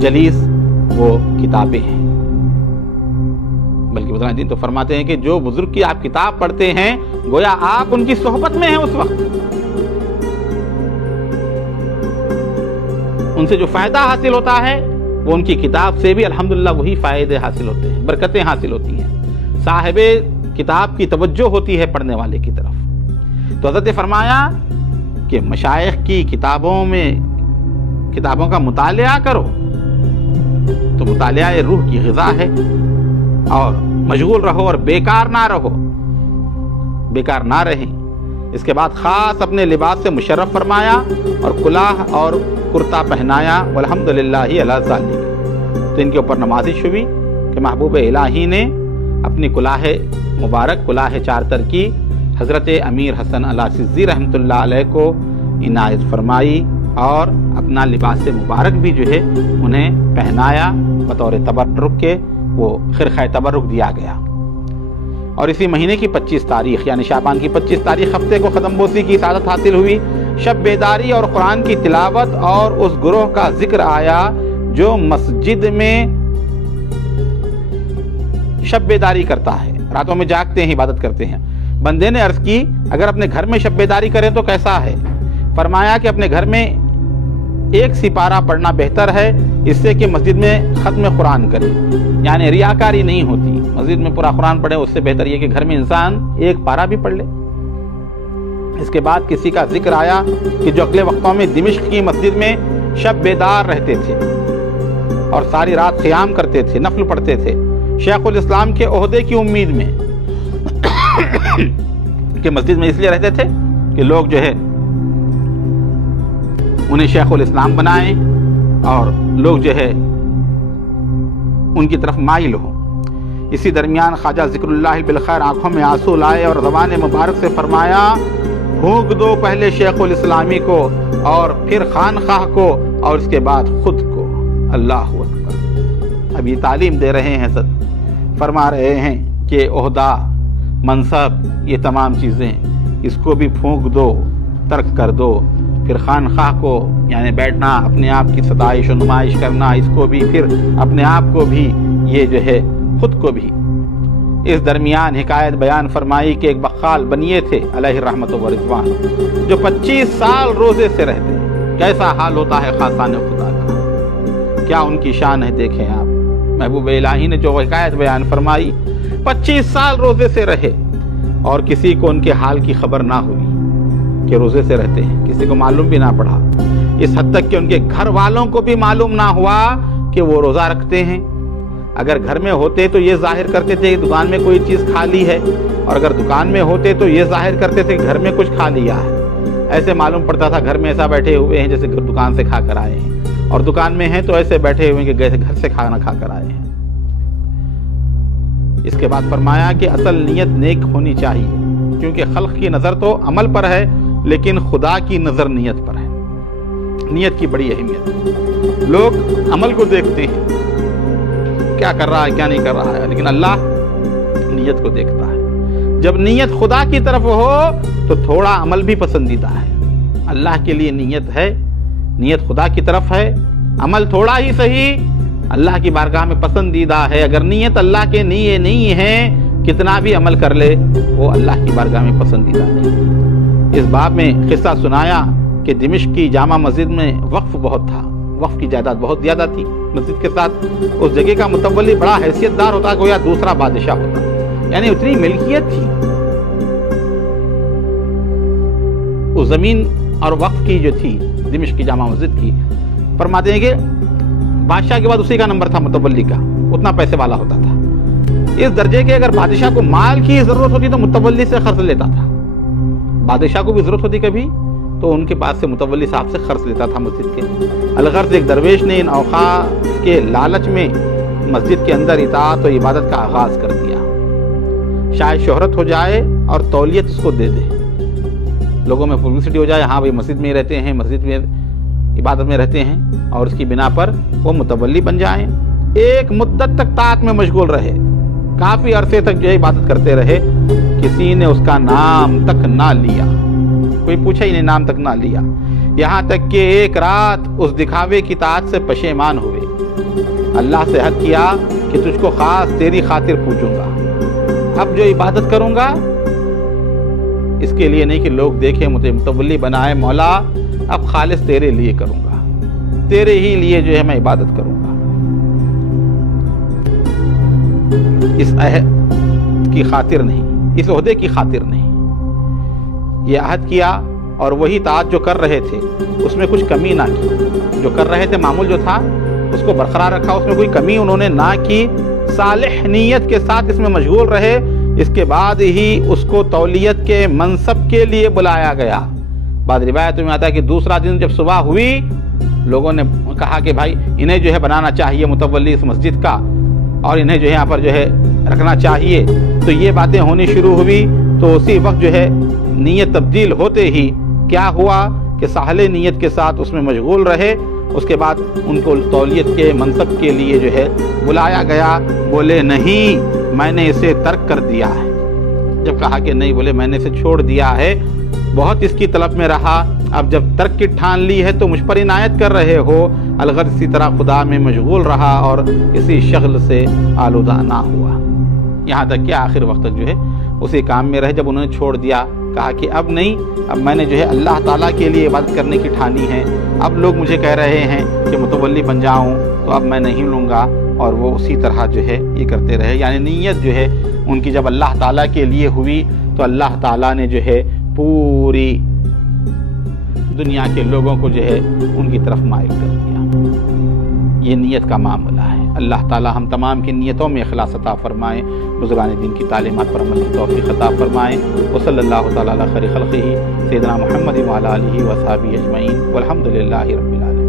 जलीस वो किताबें हैं। बल्कि बदलाने दिन तो फरमाते हैं कि जो बुजुर्ग की आप किताब पढ़ते हैं गोया आप उनकी सोहबत में हैं उस वक्त, उनसे जो फायदा हासिल होता है वो उनकी किताब से भी अल्हम्दुलिल्लाह वही फायदे हासिल होते हैं, बरकतें हासिल होती हैं, साहिबे किताब की तवज्जो होती है पढ़ने वाले की तरफ। तो हज़रत फरमाया कि मशाइख की किताबों का मुतालिया करो, तो मुतालिया रूह की ग़िज़ा है, और मशगूल रहो और बेकार ना रहो, बेकार ना रहें। इसके बाद ख़ास अपने लिबास से मुशर्रफ फरमाया और कुलाह और कुर्ता पहनाया, वल्हम्दुलिल्लाहि अला ज़ालिक। तो इनके ऊपर नमाज़िश हुई कि महबूब इलाही ने अपनी कुलाह मुबारक, कुलाह चारतर की हज़रत अमीर हसन अला सिज़्ज़ी रहमतुल्लाह अलैह को इनायत फरमाई और अपना लिबास मुबारक भी जो है उन्हें पहनाया, बतौर तबर्रुक के वो खिरख़ा तबर्रुक दिया गया। और इसी महीने की 25 तारीख यानी शाबान की 25 तारीख हफ्ते को ख़दमबोसी की सादत हासिल हुई। शब बेदारी और कुरान की तिलावत और उस गुरोह का जिक्र आया जो मस्जिद में शब बेदारी करता है, रातों में जागते हैं, इबादत करते हैं। बंदे ने अर्ज की अगर अपने घर में शब बेदारी करें तो कैसा है? फरमाया कि अपने घर में एक सिपारा पढ़ना बेहतर है इससे कि मस्जिद में खत्म कुरान करे, यानी रियाकारी नहीं होती। मस्जिद में पूरा कुरान पढ़े उससे बेहतर ये कि घर में इंसान एक पारा भी पढ़ ले। इसके बाद किसी का जिक्र आया कि जो अगले वक्तों में दिमिश्क की मस्जिद में शब बेदार रहते थे और सारी रात क़ियाम करते थे, नफल पढ़ते थे, शेखुल इस्लाम के ओहदे की उम्मीद में कि मस्जिद में इसलिए रहते थे कि लोग जो है उन्हें शेखुल इस्लाम बनाएं और लोग जो है उनकी तरफ माइल हो। इसी दरमियान ख्वाजा ज़िक्रुल्लाह बिल खैर आंखों में आंसू लाए और ज़बान मुबारक से फरमाया फूंक दो पहले शेखुल इस्लामी को और फिर खानखाह को और इसके बाद खुद को। अल्लाह अकबर। अब ये तालीम दे रहे हैं, फरमा रहे हैं कि ओहदा, मनसब, ये तमाम चीज़ें इसको भी फूंक दो, तर्क कर दो। फिर खानखाह को यानी बैठना, अपने आप की सताइश और नुमाइश करना, इसको भी, फिर अपने आप को भी, ये जो है खुद को भी। इस दरमियान हिकायत बयान फरमाई कि एक बख्खाल बनिए थे अलैहि रहमत व रिज़वान जो 25 साल रोज़े से रहते। कैसा हाल होता है खासाने खुदा का, क्या उनकी शान है देखें आप। महबूब इलाही ने जो हिकायत बयान फरमाई 25 साल रोज़े से रहे और किसी को उनके हाल की खबर ना हुई कि रोज़े से रहते हैं, किसी को मालूम भी ना पड़ा। इस हद तक कि उनके घर वालों को भी मालूम ना हुआ कि वो रोज़ा रखते हैं। अगर घर में होते तो ये जाहिर करते थे कि दुकान में कोई चीज़ खाली है, और अगर दुकान में होते तो ये जाहिर करते थे कि घर में कुछ खा लिया है। ऐसे मालूम पड़ता था घर में ऐसा बैठे हुए हैं जैसे दुकान से खा कर आए हैं, और दुकान में हैं तो ऐसे बैठे हुए हैं कि घर से खाना खा कर आए हैं। इसके बाद फरमाया कि असल नीयत नेक होनी चाहिए, क्योंकि खल्क की नज़र तो अमल पर है लेकिन खुदा की नज़र नीयत पर है। नीयत की बड़ी अहमियत है। लोग अमल को देखते हैं क्या कर रहा है क्या नहीं कर रहा है, लेकिन अल्लाह नीयत को देखता है। जब नीयत खुदा की तरफ हो तो थोड़ा अमल भी पसंदीदा है। अल्लाह के लिए नीयत है, नीयत खुदा की तरफ है, अमल थोड़ा ही सही अल्लाह की बारगाह में पसंदीदा है। अगर नीयत अल्लाह के लिए नहीं है, कितना भी अमल कर ले वो अल्लाह की बारगाह में पसंदीदा नहीं। इस बाब में किस्सा सुनाया कि दिमिश्क की जामा मस्जिद में वक्फ बहुत था, वक्फ की जायदाद बहुत ज़्यादा थी मस्जिद के साथ। उस जगह का मुतवल्ली बड़ा हैसियतदार होता, गोया दूसरा बादशाह होता, यानी उतनी मिल्कियत थी उस ज़मीन और वक्फ की जो थी दिमिश्क की जामा मस्जिद की। फरमाते हैं कि बादशाह के बाद उसी का नंबर था मुतवल्ली का, उतना पैसे वाला होता था। इस दर्जे के अगर बादशाह को माल की ज़रूरत होती तो मुतवल्ली से खर्च लेता था। बादशाह को भी ज़रूरत होती कभी तो उनके पास से मुतवल्ली साहब से खर्च लेता था मस्जिद के। अलगर्ज एक दरवेश ने इन औकाफ के लालच में मस्जिद के अंदर इताअत और इबादत का आगाज़ कर दिया। शायद शोहरत हो जाए और तौलियत उसको दे दे, लोगों में पब्लिसिटी हो जाए, हाँ भाई मस्जिद में रहते हैं, मस्जिद में इबादत में रहते हैं, और उसकी बिना पर वो मुतवल्ली बन जाएं। एक मुद्दत तक ताक़त में मशगूल रहे, काफ़ी अरसे तक जो है इबादत करते रहे, किसी ने उसका नाम तक ना लिया, कोई पूछा ही नहीं, नाम तक ना लिया। یہاں تک کہ ایک رات اس دکھاوے کی طاعت سے پشیمان ہوئے، اللہ سے عہد کیا کہ تجھ کو خاص تیری خاطر پوجوں گا، اب جو عبادت کروں گا اس کے لیے نہیں کہ لوگ دیکھیں مجھے متولی بنائے، مولا اب خالص تیرے لیے کروں گا، تیرے ہی لیے جو ہے میں عبادت کروں گا، اس عہد کی خاطر نہیں، اس عہدے کی خاطر نہیں، یہ عہد کیا اور وہی طاعت جو کر رہے تھے اس میں کچھ کمی نہ کی، جو کر رہے تھے معمول جو تھا اس کو برقرار رکھا، اس میں کوئی کمی انہوں نے نہ کی، صالح نیت کے ساتھ اس میں مشغول رہے۔ اس کے بعد ہی اس کو تولیت کے منصب کے لیے بلایا گیا۔ بعض روایتوں میں آتا ہے کہ دوسرا دن جب صبح ہوئی لوگوں نے کہا کہ بھائی انہیں جو ہے بنانا چاہیے متولی اس مسجد کا، اور انہیں جو ہے یہاں پر جو ہے رکھنا چاہیے، تو یہ باتیں ہونی شروع ہوئی۔ تو اسی وقت جو ہے نیت تبدیل ہوتے ہی کیا ہوا کہ صالح نیت کے ساتھ اس میں مشغول رہے، اس کے بعد ان کو تولیت کے منصب کے لیے جو ہے بلایا گیا، بولے نہیں میں نے اسے ترک کر دیا ہے۔ جب کہا کہ نہیں، بولے میں نے اسے چھوڑ دیا ہے، بہت اس کی طلب میں رہا، اب جب ترک کی ٹھان لی ہے تو مجھ پر عنایت کر رہے ہو، الغرض اسی طرح خدا میں مشغول رہا اور اسی شغل سے آلودہ نہ ہوا، یہاں تک کہ آخر وقت تک جو ہے اسی کام میں رہے۔ جب انہوں نے چھوڑ دیا، کہا کہ اب نہیں، اب میں نے جو ہے اللہ تعالیٰ کے لیے عبادت کرنے کی ٹھانی ہے، اب لوگ مجھے کہہ رہے ہیں کہ متولی بن جاؤں تو اب میں نہیں لوں گا، اور وہ اسی طرح جو ہے یہ کرتے رہے۔ یعنی نیت جو ہے ان کی جب اللہ تعالیٰ کے لیے ہوئی تو اللہ تعالیٰ نے جو ہے پوری دنیا کے لوگوں کو جو ہے ان کی طرف مائل کر دیا۔ یہ نیت کا معاملہ ہے۔ اللہ تعالیٰ ہم تمام کی نیتوں میں اخلاص عطا فرمائے، بزرگان دین کی تعلیمات پر عمل کی توفیق عطا فرمائے۔ وصلی اللہ تعالیٰ علی خیر خلقہ سیدنا محمد وعلی آلہ وصحبہ اجمعین والحمد للہ رب العالمین۔